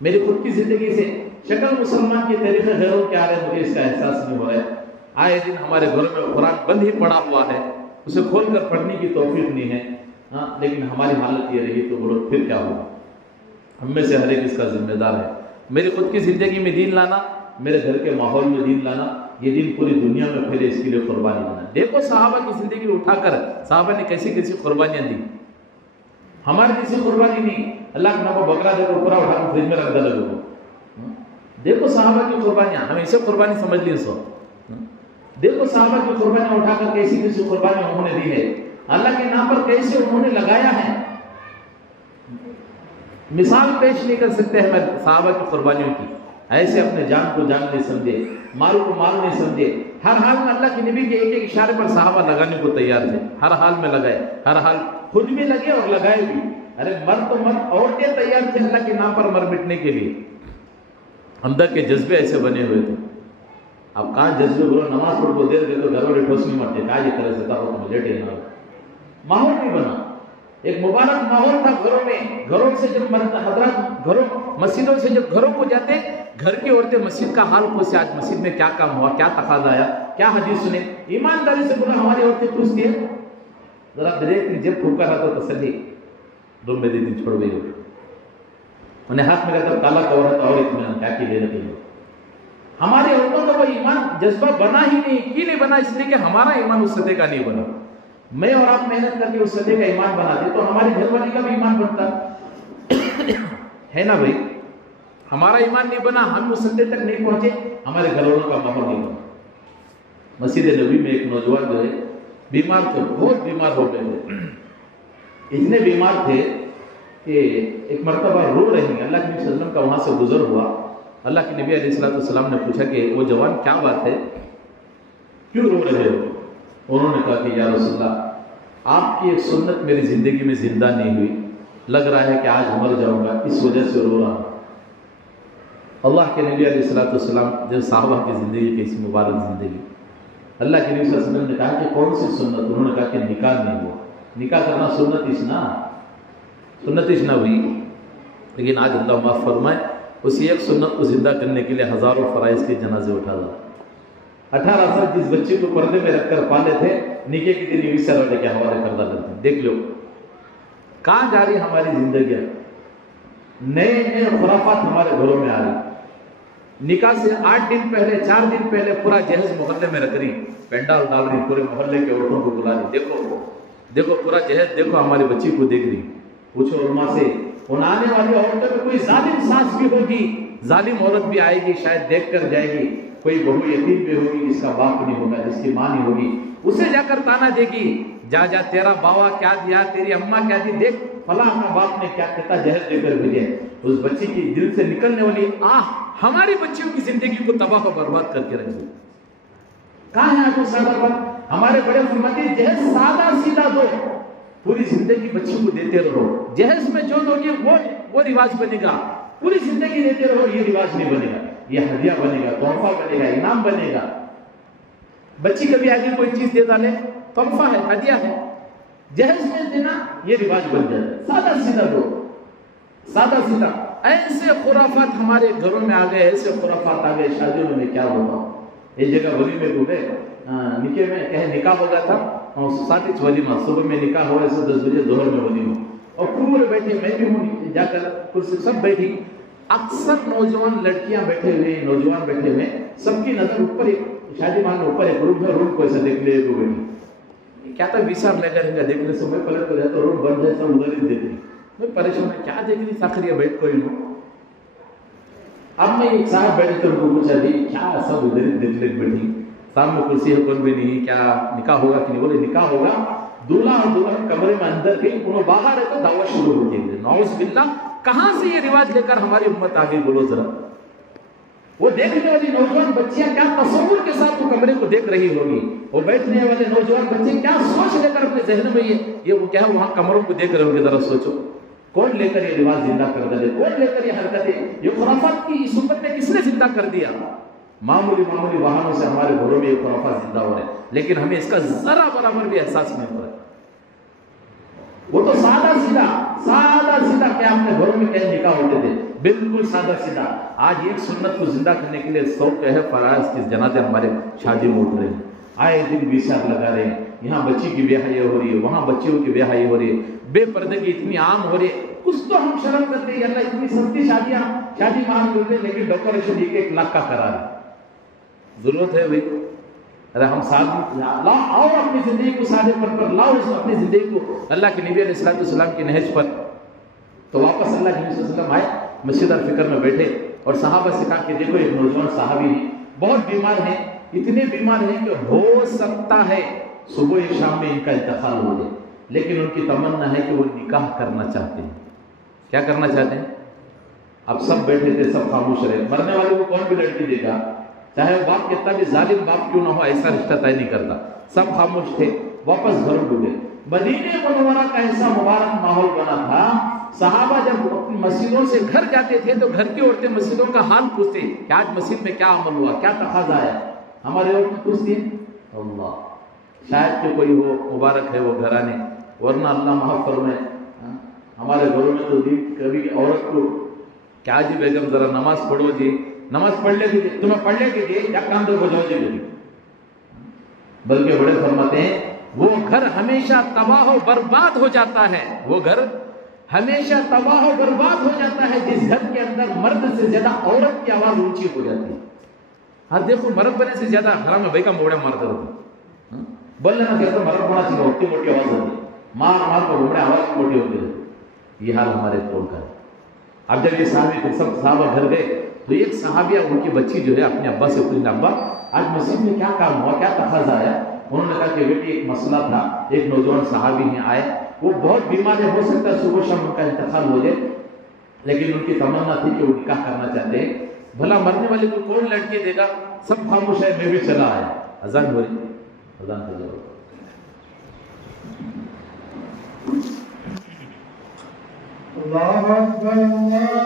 میری خود کی زندگی سے شکل مسلمان کے طریقے غیروں کے آ رہے ہیں، مجھے اس کا احساس نہیں ہو رہا ہے۔ آئے دن ہمارے گھر میں قرآن بند ہی پڑا ہوا ہے، اسے کھول کر پڑھنے کی توفیق نہیں ہے، لیکن ہماری حالت یہ رہی تو بولو پھر کیا ہوگا؟ ہم میں سے ہر ایک اس کا ذمہ دار ہے۔ میری خود کی زندگی میں دین لانا، میرے گھر کے ماحول میں دین لانا، یہ دین پوری دنیا میں پھیلے، اس کے لیے قربانی دینا۔ دیکھو صحابہ کی زندگی اٹھا کر صحابہ نے کیسی کیسی قربانیاں دی، ہماری کسی قربانی نہیں۔ اللہ کے نام بکرا دے کو پورا اٹھا کر فریج میں رکھ دے لوگوں کو، دیکھو صحابہ کی قربانیاں، ہم اسے قربانی سمجھ لی سو، دیکھو صحابہ کی قربانیاں اٹھا کر کیسی کیسی قربانیاں انہوں نے دی ہے، اللہ کے نام پر کیسے انہوں نے لگایا ہے، مثال پیش نہیں کر سکتے ہیں صحابہ کی قربانیوں کی. ایسے اپنے جان کو جان نہیں سمجھے، مال کو مال نہیں سمجھے، ہر حال میں اللہ کے نبی کے ایک ایک اشارے پر صحابہ لگانے کو تیار تھے، ہر حال میں لگائے، ہر حال خود بھی لگے اور لگائے بھی. ارے مرد تو مرد، عورتیں تیار تھے اللہ کے نام پر مر مٹنے کے لیے. اندر کے جذبے ایسے بنے ہوئے تھے. اب کہاں جذبے بولو نماز پڑھ کو دیر دے تو گھر والے ٹھوس نہیں مرتے، کہا یہ طرح سے تھا تو مجھے ٹھیک ماحول نہیں بنا. ایک مبارک ماحول تھا گھروں میں. گھروں سے جب حضرات گھروں مسجدوں سے جب گھروں کو جاتے، گھر کی عورتیں مسجد کا حال پوچھتے، آج مسجد میں کیا کام ہوا، کیا تقاضا آیا، کیا حدیث سنے. ایمانداری سے بولا ہماری عورتیں پوچھتی ہیں، ذرا بریک جب پھوکا رہا تو تسلی روم میں دن چھوڑ گئی. انہیں ہاتھ میں کہتا تالا کا عورت اور اطمینان کیا کی لینا چاہیے. ہماری عورتوں کا وہ ایمان جذبہ بنا ہی نہیں. کی نہیں بنا؟ اس لیے کہ ہمارا ایمان اس سطح کا نہیں بنا. میں اور آپ محنت کر کے اس سطح کا ایمان بناتے تو ہماری گھر والی کا بھی ایمان بنتا ہے نا بھائی. ہمارا ایمان نہیں بنا، ہم اس سطح تک نہیں پہنچے، ہمارے گھر والوں کا ماحول نہیں بنا. مسجد نبی میں ایک نوجوان جو ہے بیمار تھے، بہت بیمار ہو گئے تھے. اتنے بیمار تھے کہ ایک مرتبہ رو رہے ہیں. اللہ کے نبی صلی اللہ علیہ وسلم کا وہاں سے گزر ہوا. اللہ کے نبی علیہ السلام نے پوچھا کہ وہ جوان کیا بات ہے، کیوں رو رہے ہو؟ انہوں نے کہا کہ یا رسول اللہ، آپ کی ایک سنت میری زندگی میں زندہ نہیں ہوئی، لگ رہا ہے کہ آج مر جاؤں گا، اس وجہ سے رو رہا ہوں. اللہ کے نبی علیہ السلام جب صحابہ کی زندگی کیسی مبارک زندگی. اللہ کے نبی صلی اللہ علیہ وسلم نے کہا کہ کون سی سنت؟ انہوں نے کہا کہ نکاح نہیں ہوا. نکاح کرنا سنت نہ ہوئی. لیکن آج اللہ معاف فرمائے، اسی ایک سنت کو زندہ کرنے کے لیے ہزاروں فرائض کے جنازے اٹھا رہا. 18 سال جس بچے کو پردے میں رکھ کر پالے تھے، نکاح کی دن ویسر والے کے حوالے کردہ کرتے ہیں. دیکھ لو کہاں جا رہی ہماری زندگیاں. نئے خرافات ہمارے گھروں میں آ رہی. نکاح سے 8 دن پہلے 4 دن پہلے پورا جہیز محلے میں رکھ رہی، پینڈال ڈال رہی، پورے محلے کے عورتوں کو بلا رہی. دیکھو پورا جہیز دیکھو، ہماری بچی کو دیکھ رہی. پوچھو علماء سے، ان آنے والی عورتوں میں کوئی ظالم ساس بھی ہوگی، ظالم عورت بھی آئے گی، شاید دیکھ کر جائے گی. کوئی بہو یتیم بھی ہوگی جس کا باپ نہیں ہوگا، جس کی ماں نہیں ہوگی، اسے جا کر تانا دے گی، جا تیرا باوا کیا دیا، تیری اماں کیا دی، دیکھ فلاں کا باپ نے کیا کہتا جہیز دے کر بھیجے. اس بچی کی دل سے نکلنے والی آہ ہماری بچیوں کی زندگی کو تباہ و برباد کر کے رکھ دی. کہاں ہے آپ کو سادہ بات؟ ہمارے بڑے فرماتے جہیز سادہ سیدھا دو، پوری زندگی بچوں کو دیتے رہو. جہیز میں جو دو گے وہ رواج بنے گا. پوری زندگی دیتے رہو، یہ رواج نہیں بنے گا. یہ ہدیہ بنے گا، تحفہ بنے گا، انعام بنے گا. بچی کبھی آگے کوئی چیز دے ڈالے، تحفہ ہے، ہدیہ ہے. جہیز میں دینا یہ رواج بن جائے. سادہ سیدھا دو، سادہ سیدھا. ایسے خرافات ہمارے گھروں میں آ گئے، ایسے خرافات آ گئے. شادیوں میں کیا ہوتا، ایک جگہ ولیمے کو گئے، نکاح میں کہیں نکاح ہو گیا تھا، اور ساتھ ہی ولیمہ، صبح میں نکاح ہوا، ایسے 10 بجے ظہر میں ولیمہ، اور پورے بیٹھے، میں بھی ہوں جا کر کرسی سب بیٹھی. اکثر نوجوان لڑکیاں بیٹھے ہوئے، نوجوان بیٹھے ہوئے، سب کی نظر اوپر، ایک شادی محل اوپر ایک روم ہے، روم کو ایسا دیکھ لے کو بیٹھی. کیا تھا ویسار لے کر ان کا دیکھنے سے میں پلٹ ہو جاتا، روم بند ہے، سب ادھر ہی دیکھ رہی. میں پریشان ہے، کیا دیکھ رہی ساخریہ بیٹھ کوئی لوگ. اب میں ایک صاحب بیٹھے تو ان کو پوچھا جی کیا سب ادھر ہی دیکھ لے بیٹھی، سامنے کرسی ہے، کون بھی نہیں، کیا نکاح ہوگا کہ نہیں؟ بولے نکاح ہوگا. دولہا اور دلہن کمرے میں اندر گئی، انہوں باہر ہے تو دعوت شروع ہو گئی. نعوذ باللہ، کہاں سے یہ رواج لے کر ہماری امت آگے؟ بولو ذرا. وہ دیکھنے والی نوجوان بچیاں کیا تصور کے ساتھ وہ کمرے کو دیکھ رہی ہوگی. وہ بیٹھنے والے نوجوان بچے کیا سوچ لے کر اپنے ذہن میں یہ وہ کیا وہاں کمروں کو دیکھ رہے ہوں گے. ذرا سوچو، کون لے کر یہ رواج زندہ کر دے؟ کون لے کر یہ حرکتیں، یہ خرافات کی اس امت میں کس نے زندہ کر دیا؟ معمولی واہنوں سے ہمارے گھروں میں یہ خرافات زندہ ہو رہے ہیں، لیکن ہمیں اس کا ذرا برابر بھی احساس نہیں ہو رہا ہے. وہ تو سادہ سیدھا کیا اپنے گھروں میں کہیں نکاح ہوتے تھے، بالکل سادہ سیدھا. آج ایک سنت کو زندہ کرنے کے لیے 100 فرائض کے جنازے ہمارے شادی میں اٹھ رہے ہیں. آئے دن ویسار لگا رہے ہیں. یہاں بچی کی بیاہی ہو رہی ہے، وہاں بچیوں کی بیاہی ہو رہی ہے، بے پردگی اتنی عام ہو رہی ہے. کچھ تو ہم شرم کرتے ہیں، اللہ اتنی سستی شادی مان کرتے ہیں، لیکن ڈیکوریشن 1 لاکھ کا کرا رہے. ضرورت ہے بھائی؟ ارے ہم سادگی لاؤ، اپنی زندگی کو سادے پر لاؤ، اپنی زندگی کو اللہ کے نبی علیہ السلام کی نہج پر. تو واپس اللہ کے نبی صلی اللہ علیہ وسلم آئے، مسجد الفکر میں بیٹھے اور صحابہ سے کہا کہ دیکھو ایک نوجوان صحابی ہیں، بہت بیمار ہیں، اتنے بیمار ہیں کہ ہو سکتا ہے صبح شام میں ان کا انتقال ہو جائے، لیکن ان کی تمنا ہے کہ وہ نکاح کرنا چاہتے ہیں۔ کیا کرنا چاہتے ہیں؟ اب سب بیٹھے تھے، سب خاموش رہے، مرنے والے کو کون بھی لڑکی دے گا، چاہے باپ کتنا بھی ظالم باپ کیوں نہ ہو، ایسا رشتہ طے نہیں کرتا۔ سب خاموش تھے، واپس گھروں ڈوبے۔ مدینہ منورہ کا ایسا مبارک ماحول بنا تھا، صحابہ جب اپنی مسجدوں سے گھر جاتے تھے تو گھر کی عورتیں مسجدوں کا حال پوچھتے کہ آج مسجد میں کیا عمل ہوا، کیا تقاضا ہے۔ ہمارے عورتیں پوچھتی ہیں، اللہ شاید کہ کوئی ہو مبارک ہے وہ گھرانے، ورنہ اللہ معاف فرمائے ہمارے گھروں میں تو کبھی عورت کو کیا جی بیگم ذرا نماز پڑھو جی، نماز پڑھ لے گی، تمہیں پڑھ لے گی یا کام دو بجاؤ جی، بلکہ بڑے فرماتے ہیں وہ گھر ہمیشہ تباہ و برباد ہو جاتا ہے، وہ گھر ہمیشہ تباہ و برباد ہو جاتا ہے جس گھر کے اندر مرد سے زیادہ عورت کی آواز اونچی ہو جاتی ہے۔ ہاں دیکھو مرد بنے سے زیادہ گھر میں بیگم بوڑھے مرد ہوتے بولنے نہ کہتے مرد بنا چاہیے، اتنی موٹی آواز ہوتی ہے، مار مار کو بوڑھے آواز موٹی ہوتی ہے۔ یہ حال ہمارے قوم کا ہے۔ اب جب یہ صحابی تھے، سب صحابہ گھر گئے تو ایک صحابیہ ان کی بچی جو ہے اپنے ابا سے پوچھنا، ابا آج مسجد میں کیا کام ہوا، کیا تقاضا ہے؟ انہوں نے کہا کہ بیٹی ایک مسئلہ تھا، ایک نوجوان صحابی ہیں آئے، وہ بہت بیمار ہے، ہو سکتا ہے صبح شام ان کا انتقال ہو جائے، لیکن ان کی تمنا تھی کہ وہ نکاح کرنا چاہتے ہیں، بھلا مرنے والے کو کون لڑکی دے گا؟ سب خاموش ہے، میں بھی چلا آیا۔ اذان ہو رہی، اذان ہو جائے۔ اللہ اکبر اللہ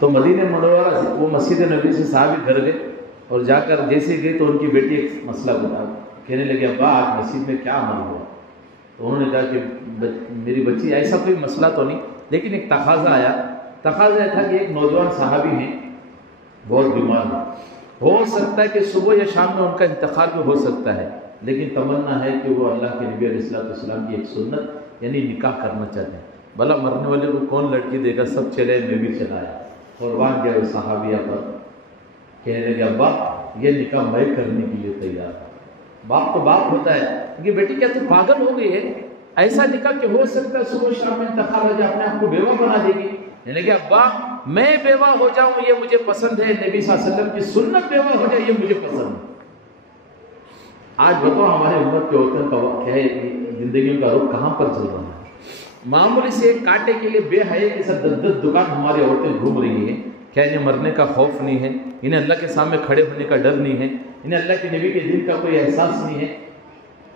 تو مدینہ منورہ سے وہ مسجد نبی سے صحابی گھر گئے اور جا کر جیسے گئے تو ان کی بیٹی ایک مسئلہ بتا، کہنے لگے ابا آج مسجد میں کیا عمل ہوا؟ تو انہوں نے کہا کہ میری بچی ایسا کوئی مسئلہ تو نہیں، لیکن ایک تقاضا آیا۔ تقاضا تھا کہ ایک نوجوان صحابی ہیں بہت بیمار ہیں، ہو سکتا ہے کہ صبح یا شام میں ان کا انتقال بھی ہو سکتا ہے، لیکن تمنا ہے کہ وہ اللہ کے نبی علیہ السلام کی ایک سنت یعنی نکاح کرنا چاہتے ہیں۔ بھلا مرنے والے کو کون لڑکی دے گا؟ سب چلے، میں بھی چلا آیا اور وہاں گیا اس صحابیہ پر، کہنے لگے ابا یہ نکاح میں کرنے کے لیے تیار ہوں۔ باپ تو باپ ہوتا ہے کہ بیٹی کیا تو پاگل ہو گئی ہے؟ ایسا نکاح کہ ہو سکتا ہے صبح شام میں انتقال ہو جائے، اپنے آپ کو بیوہ بنا دے گی؟ کہنے لگے ابا میں بیوہ ہو جاؤں یہ مجھے پسند ہے، نبی صلی اللہ علیہ وسلم کی سنت بیوہ ہو جائے یہ مجھے پسند ہے۔ آج بتاؤ ہمارے امت کے عورتوں کا کیا ہے، زندگیوں کا رخ کہاں پر چل رہا ہے؟ معمولی سے ایک کانٹے کے لیے بے حیا کے ساتھ 10 دکان ہماری عورتیں گھوم رہی ہیں. کیا انہیں مرنے کا خوف نہیں ہے؟ انہیں اللہ کے سامنے کھڑے ہونے کا ڈر نہیں ہے؟ انہیں اللہ کے نبی کے دین کا کوئی احساس نہیں ہے؟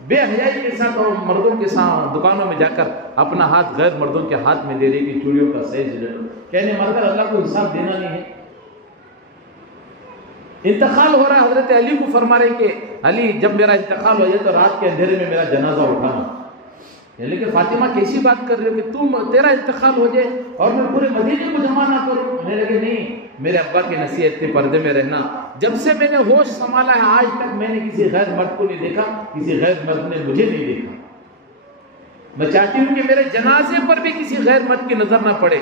بے حیائی کے ساتھ اور مردوں کے ساتھ دکانوں میں جا کر اپنا ہاتھ غیر مردوں کے ہاتھ میں دے رہی کہ چوڑیوں کا سائز لے لو. کیا انہیں مر کر اللہ کو حساب دینا نہیں ہے؟ انتقال ہو رہا ہے، حضرت علی کو فرما رہے کہ علی جب میرا انتقال ہو جائے تو رات کے اندھیرے میں میرا جنازہ اٹھانا. لیکن فاطمہ کیسی بات کر رہی ہو کہ تیرا انتقال ہو جائے اور میں پورے مدینے کو جمع نہ کروں؟ کہنے لگے نہیں، میرے ابا کی نصیحت تھی پردے میں رہنا. جب سے میں نے ہوش سنبھالا ہے آج تک میں نے کسی غیر مرد کو نہیں دیکھا، کسی غیر مرد نے مجھے نہیں دیکھا. میں چاہتی ہوں کہ میرے جنازے پر بھی کسی غیر مرد کی نظر نہ پڑے.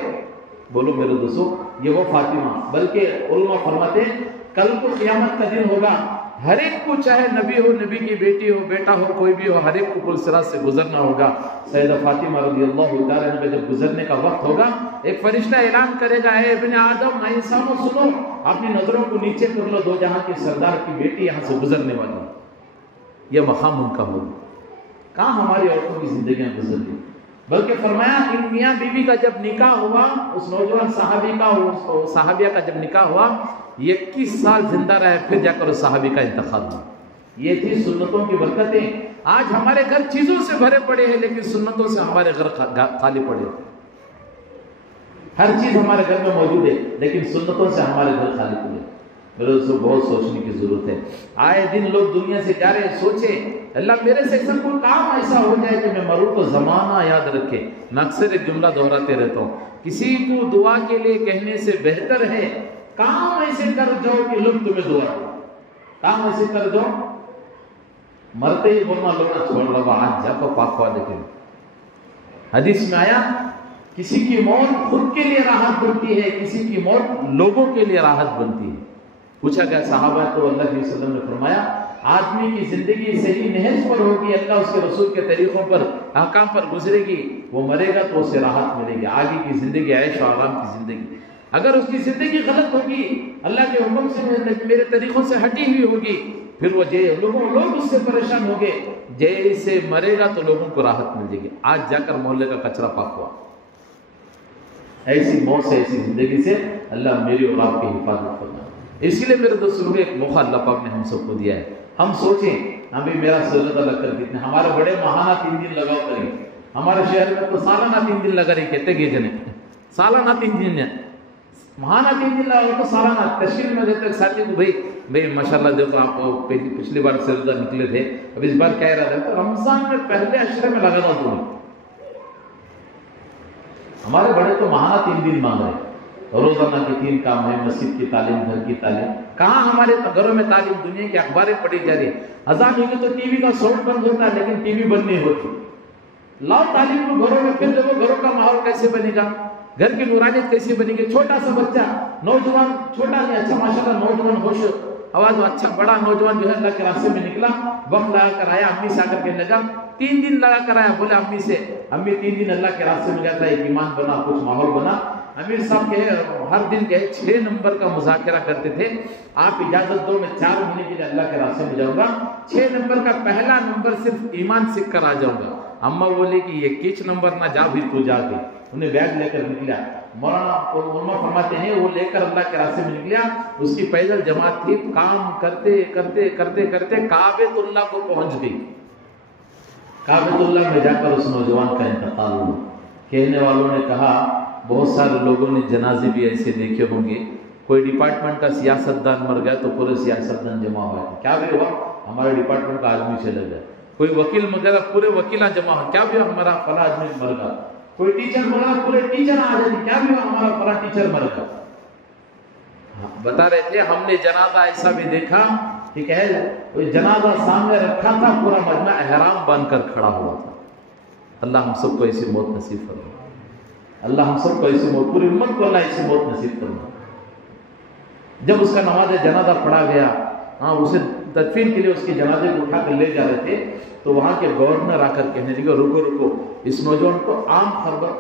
بولو میرے دوستو، یہ وہ فاطمہ. بلکہ علماء فرماتے ہیں کل کو قیامت کا دن ہوگا، ہر ایک کو چاہے نبی ہو، نبی کی بیٹی ہو، بیٹا ہو، کوئی بھی ہو، ہر ایک کو پل صراط سے گزرنا ہوگا. سیدہ فاطمہ رضی اللہ تعالیٰ عنہ جب گزرنے کا وقت ہوگا، ایک فرشتہ اعلان کرے گا اے ابن آدم، اے انسانوں سنو، اپنی نظروں کو نیچے کر لو، دو جہاں کی سردار کی بیٹی یہاں سے گزرنے والی. یہ مقام ان کا ہوگا. کہاں ہماری عورتوں کی زندگیاں گزر گئی. بلکہ فرمایا ان میاں بیوی کا جب نکاح ہوا، اس نوجوان صحابی کا اور اس صحابیہ کا جب نکاح ہوا، 21 سال زندہ رہے، پھر جا کر اس صحابی کا انتقال ہوا. یہ تھی سنتوں کی برکتیں. آج ہمارے گھر چیزوں سے بھرے پڑے ہیں لیکن سنتوں سے ہمارے گھر خالی پڑے ہیں. ہر چیز ہمارے گھر میں موجود ہے لیکن سنتوں سے ہمارے گھر خالی پڑے ہیں. میرے دوستوں بہت سوچنے کی ضرورت ہے. آئے دن لوگ دنیا سے جا رہے ہیں، سوچیں اللہ میرے سے کوئی کام ایسا ہو جائے کہ میں مروں تو زمانہ یاد رکھے. میں اکثر ایک جملہ دہراتے رہتا ہوں، کسی کو دعا کے لیے کہنے سے بہتر ہے کام ایسے کر جاؤ کہ لوگ تمہیں دعا دیں. کام ایسے کر جاؤ، مرتے ہی بولنا لوگا چھوڑ رہا آج جا کو پاک ہوا. دیکھیں حدیث میں آیا کسی کی موت خود کے لیے راحت بنتی ہے، کسی کی موت لوگوں کے لیے راحت بنتی ہے. پوچھا گیا صحابہ تو اللہ علیہ وسلم نے فرمایا آدمی کی زندگی صحیح نہج پر ہوگی، اللہ اس کے رسول کے طریقوں پر احکام پر گزرے گی، وہ مرے گا تو اسے راحت ملے گی. آگے کی زندگی عیش و آرام کی زندگی. اگر اس کی زندگی غلط ہوگی، اللہ کے حکم سے میرے طریقوں سے ہٹی ہوئی ہوگی، پھر وہ لوگ اس سے پریشان ہوں گے. جیسے مرے گا تو لوگوں کو راحت مل جائے گی. آج جا کر محلے کا کچرا پاک ہوا. ایسی موت سے، ایسی زندگی سے اللہ میری اور آپ کی حفاظت کرنا. اسی لیے میرے دوستوں ایک موقع اللہ پاک نے ہم سب کو دیا ہے. ہم سوچیں ابھی میرا سجدہ لگ کر کتنے ہمارے بڑے ماہانہ 3 دن لگاؤ کریں. ہمارے شہر میں تو سالانہ 3 دن لگا رہی کہتے گئے جنے سالانہ 3 دن ماہانہ 3 دن لگا تو سالانہ. تشکیل میں دیتے ساتھی کو بھائی ماشاءاللہ دیکھو آپ پچھلی بار سجدہ نکلے تھے، اب اس بار کیا ارادہ ہے تو رمضان میں پہلے عشرے میں لگا دو. ہمارے بڑے تو ماہانہ 3 دن مانگ رہے ہیں. روزانہ کے 3 کام ہیں، مسجد کی تعلیم، گھر کی تعلیم. کہاں ہمارے گھروں میں تعلیم؟ دنیا کی اخباریں پڑھی جا رہی. اذان ہوگی تو ٹی وی کا ساؤنڈ بند ہوتا ہے لیکن ٹی وی بند نہیں ہوتی. لاؤ تعلیم کو گھروں میں، پھر دیکھو گھروں کا ماحول کیسے بنے گا، گھر کی نورانیت کیسی بنے گی. چھوٹا سا بچہ، نوجوان، چھوٹا نہیں اچھا ماشاءاللہ نوجوان ہوش آواز اچھا بڑا نوجوان جو ہے اللہ کے راستے میں نکلا، وقت لگا کر آیا، امی سے آ کر کہنے لگا 3 دن لگا کر آیا. بولے امی سے امی 3 دن اللہ کے راستے میں گیا تھا، ایک ایمان بنا، کچھ ماحول بنا. امیر صاحب کے ہر دن کے 6 نمبر کا مذاکرہ کرتے تھے. آپ اجازت دو میں 4 مہینے کے لیے اللہ کے راستے میں جاؤں گا، 6 نمبر کا پہلا نمبر صرف ایمان سیکھ کر آ جاؤں گا. اماں بولے کہ یہ کچھ نمبر نہ جا بھی تو جا کے. انہیں بیگ لے کر نکلا. مولانا فرماتے ہیں وہ لے کر اللہ کے راستے میں نکلا. اس کی پیدل جماعت تھی، کام کرتے کرتے کرتے کرتے کعبۃ اللہ کو پہنچ گئی. کعبۃ اللہ میں جا کر اس نوجوان کا انتقال ہوا. کہنے والوں نے کہا بہت سارے لوگوں نے جنازے بھی ایسے دیکھے ہوں گے. کوئی ڈپارٹمنٹ کا سیاستدان مر گیا تو پورے سیاستدان جمع ہوا. کیا بھی ہوا؟ ہمارے ڈپارٹمنٹ کا آدمی چلا گیا. کوئی وکیل مر گیا، پورے وکیلاں جمع ہوا. کیا بھی ہوا؟ ہمارا فلاں آدمی مر گیا. کوئی ٹیچر مر گیا، پورے ٹیچر آ جاتے. کیا بھی ہوا؟ ہمارا فلاں ٹیچر مر گیا. بتا رہے تھے ہم نے جنازہ ایسا بھی دیکھا، ٹھیک ہے، کوئی جنازہ سامنے رکھا تھا، پورا مجمع احرام باندھ کر کھڑا ہوا تھا. اللہ ہم سب کو ایسی موت نصیب فرمائے. اللہ ہم سب کو ایسی موت، پوری امت کو اللہ ایسی موت نصیب فرمائے. جب اس کا نماز جنازہ پڑھا گیا، اسے تدفین کے لیے اس کے جنازے کو اٹھا کر لے جا رہے تھے تو وہاں کے گورنر آ کر کہنے لگے رکو رکو، اس نوجوان کو عام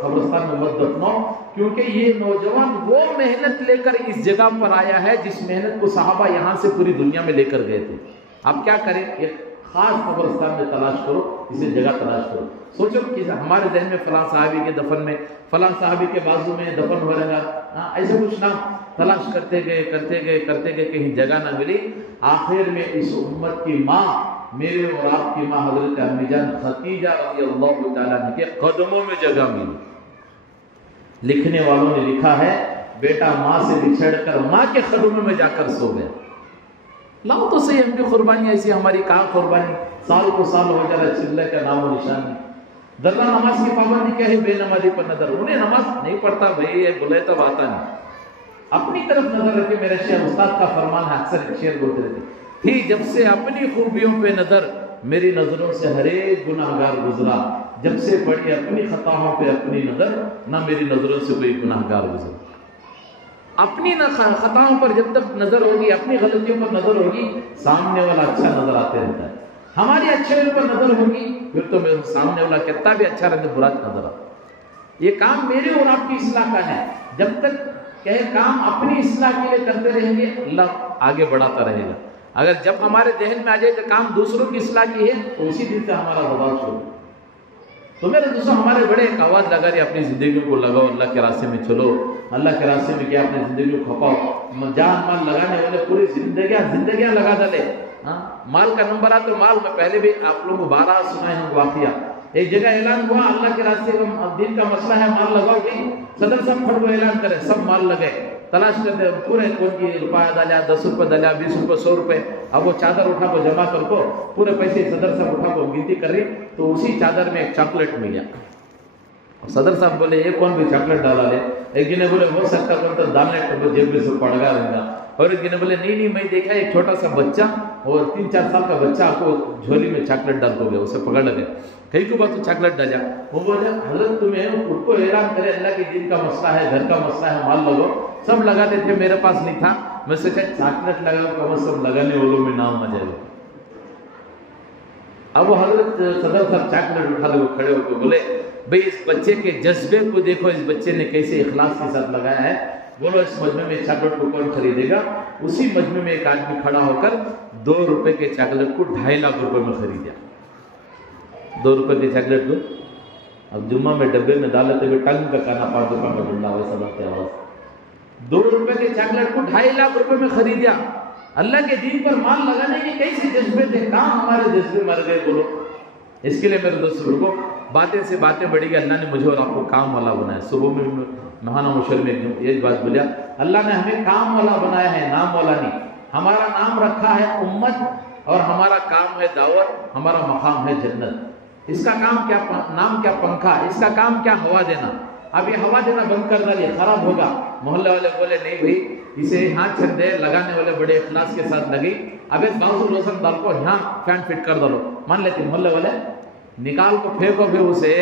قبرستان میں مت دفناؤ، کیونکہ یہ نوجوان وہ محنت لے کر اس جگہ پر آیا ہے جس محنت کو صحابہ یہاں سے پوری دنیا میں لے کر گئے تھے. آپ کیا کریں، ایک خاص قبرستان میں تلاش کرو، اسے جگہ تلاش کرو. سوچو کہ ہمارے ذہن میں فلاں صحابی کے دفن میں، فلاں صحابی کے بازو میں دفن ہو رہا، ایسے کچھ نام تلاش کرتے گئے کہیں جگہ نہ ملی. آخر میں اس امت کی ماں، میرے اور آپ کی ماں حضرت امی جان خدیجہ رضی اللہ تعالیٰ عنہ کے قدموں میں جگہ ملی. لکھنے والوں نے لکھا ہے بیٹا ماں سے بچھڑ کر ماں کے قدموں میں جا کر سو گیا. لاؤ تو صحیح ہم کی قربانی ایسی، ہماری کہاں قربانی، سال کو سال ہو جا رہا، چلے کا نام و نشان نہیں. درہ نماز کی پابندی کیا ہے؟ بے نمازی پر نظر. انہیں نماز نہیں پڑھتا بھائی، یہ بولے تب آتا نہیں. اپنی طرف نظر رکھے. میرے شیخ استاد کا فرمان ہے، اکثر شعر بولتے رہتے تھی، جب سے اپنی خوبیوں پہ نظر، میری نظروں سے ہر ایک گناہگار گزرا. جب سے پڑھی اپنی خطاؤں پہ اپنی نظر، نہ میری نظروں سے کوئی گناہگار گزرا. اپنی خطاؤں پر جب تک نظر ہوگی، اپنی غلطیوں پر نظر ہوگی، سامنے والا اچھا نظر آتے رہتا ہے. ہماری اچھے پر نظر ہوگی، پھر تو میرے سامنے والا کتنا بھی اچھا رہتا برا نظر آتا. یہ کام میرے اور آپ کی اصلاح کا ہے. جب تک کہ کام اپنی اصلاح کے لیے کرتے رہیں گے، اللہ آگے بڑھاتا رہے گا. اگر جب ہمارے ذہن میں آ جائے کہ کام دوسروں کی اصلاح کی ہے، تو اسی دن سے ہمارا دباؤ شروع. تو میرے دوستوں، ہمارے بڑے ایک آواز لگا رہے، اپنی زندگی کو لگاؤ، اللہ کے راستے میں چلو. اللہ کے راستے میں کیا اپنی زندگی کو کھپاؤ. جان مال لگانے والے پوری زندگیاں لگا ڈالے. مال کا نمبر آ تو مال میں پہلے بھی آپ لوگوں کو 12 سنائے ہیں واقعہ. ایک جگہ اعلان ہوا اللہ کے راستے میں دین کا مسئلہ ہے، مال لگاؤ گے. صدر صاحب پھٹ کو اعلان کرے، سب مال لگے، تلاش کرتے پورے کون کی روپیہ ڈالا، 10 روپے ڈالا، 20 روپے، 100 روپے. اب وہ چادر اٹھا کو جمع کر کو پورے پیسے صدر صاحب اٹھا کو گنتی کر رہی، تو اسی چادر میں ایک چاکلیٹ مل گیا. صدر صاحب بولے یہ کون بھی چاکلیٹ ڈالا لے. ایک جنے بولے ہو سکتا کون تو دانے جیب میں سے پڑ گا رہے گا. اور ایک جنے بولے نہیں میں دیکھا ایک چھوٹا سا بچہ اور 3-4 سال کا بچہ آپ کو جھولی میں چاکلیٹ ڈال دو گے، اسے پکڑ لگے کئی کو بات تو چاکلیٹ ڈالا. وہ بولے حضرت تمہیں خود کو اعلان کرے اللہ کے دین کا مسئلہ ہے، گھر کا مسئلہ ہے، مال لگو. سب لگاتے تھے، میرے پاس نہیں تھا. میں سوچا چاکلیٹ لگاؤ، کم از کم لگانے والوں میں نام آ جائے گا. اب وہ حضرت صدر صاحب چاکلیٹ اٹھا لے، وہ کھڑے ہو کے بولے بھئی اس بچے کے جذبے کو دیکھو، اس بچے نے کیسے اخلاص کے ساتھ لگایا ہے. بولو اس مجمع میں چاکلیٹ کو کون خریدے گا؟ اسی مجمع میں ایک آدمی کھڑا ہو کر 2 روپے کے چاکلیٹ کو 2.5 لاکھ روپے میں خریدا. 2 روپے کے چاکلیٹ کو اب جمعہ میں ڈبے میں ڈالتے ہوئے ٹنگ کا کانا 5 روپے میں ڈھونڈا ہوئے سبق کے آواز. 2 روپے کے چاکلیٹ کو 2.5 لاکھ روپے میں خریدا. اللہ کے دین پر مال لگانے کے کیسے جذبے تھے، کہاں ہمارے جذبے مر گئے. بولو اس کے لیے میرے دوستوں کو باتیں سے باتیں بڑھی گئی. اللہ نے مجھے اور آپ کو کام والا بنایا. صبح میں مہانہ مشر میں ایک بات بولیا، اللہ نے ہمیں کام والا بنایا ہے، نام والا نہیں. ہمارا نام رکھا ہے امت، اور ہمارا کام ہے دعوت، ہمارا مقام ہے جنت. اس کا کام کیا، نام کیا پنکھا، اس کا کام کیا ہوا دینا. اب یہ ہوا دینا بند کر ڈالیے، خراب ہوگا. محلے والے بولے نہیں بھائی اسے یہاں چھڑ دے، لگانے والے بڑے اخلاص کے ساتھ لگی. اب اس بازو روشن ڈال کو یہاں فین فٹ کر ڈالو، مان لیتے محلے والے نکال کو پھینکو، پھر اسے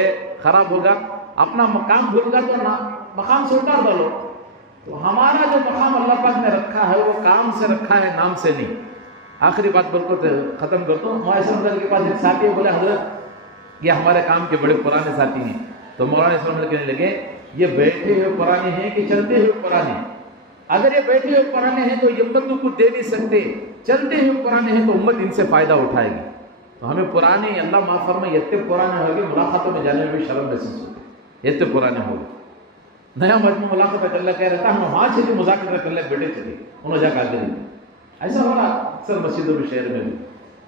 خراب ہوگا. اپنا مقام بھول گا تو مقام سے اتار ڈالو. تو ہمارا جو مقام اللہ پاک نے رکھا ہے وہ کام سے رکھا ہے، نام سے نہیں. آخری بات بول کر ختم کرتا ہوں. مولانا اسلام کے پاس ایک ساتھی بولے حضرت یہ ہمارے کام کے بڑے پرانے ساتھی ہیں. تو مولانا اسلام کہنے لگے یہ بیٹھے ہوئے پرانے ہیں کہ چلتے ہوئے پرانے؟ اگر یہ بیٹھے ہوئے پرانے ہیں تو یہ امت کو کچھ دے نہیں سکتے، چلتے ہوئے پرانے ہیں تو امت ان سے فائدہ اٹھائے گی. تو ہمیں پرانے، اللہ معاف فرمائے، اتنے پرانے ہوگے ملاقاتوں میں جانے میں بھی شرم محسوس ہوگی. اتنے پرانے ہوگے نیا مجموعہ ملاقات کر اللہ کہہ رہتا ہم وہاں سے بھی مذاکرہ کر لیں، بیٹے چلے انہوں جا کر دیں. ایسا ہو رہا اکثر مسجدوں میں، شہر میں بھی.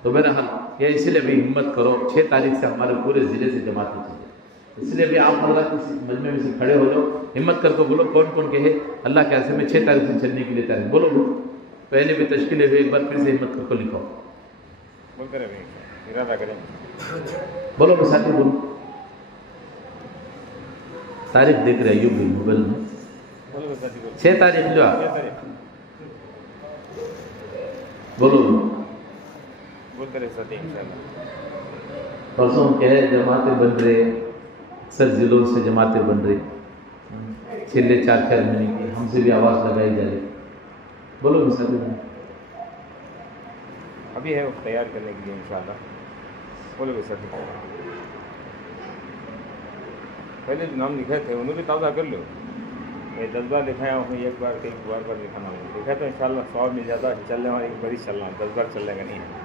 تو میرا حل یہ اس لیے بھی ہمت کرو. 6 تاریخ سے ہمارے پورے ضلع سے جماعت ہو چکی ہے، اس لیے بھی آپ حضرات اس مجمع میں سے کھڑے ہو جاؤ، ہمت کر کے بولو کون کون کہے اللہ کے راستے میں 6 تاریخ سے چلنے کے لیے تیار ہے. بولو پہلے بھی تشکیلیں ہوئی، ایک بار پھر سے ہمت کر کے لکھو. بولو ساتھی بولو. تاریخ دیکھ رہے ایوب بھائی موبائل میں 6 تاریخ جو بولو پرسوں کہہ جماعتیں بن رہے، اکثر ضلعوں سے جماعتیں بن رہی، چھلے 4 مہینے کی ہم سے بھی آواز لگائی جا رہی. بولو مثال ابھی ہے تیار کرنے کے لیے انشاءاللہ. بولو مثال پہلے جو نام لکھے تھے انہوں بھی تازہ کر لو. یہ 10 بار لکھایا ہوں، ایک بار کئی بار لکھانا ہوں. لکھا تو انشاءاللہ 100 مل جاتا ہے. چلنے والا ایک بار ہی چلنا، 10 بار چلنے کا نہیں ہے.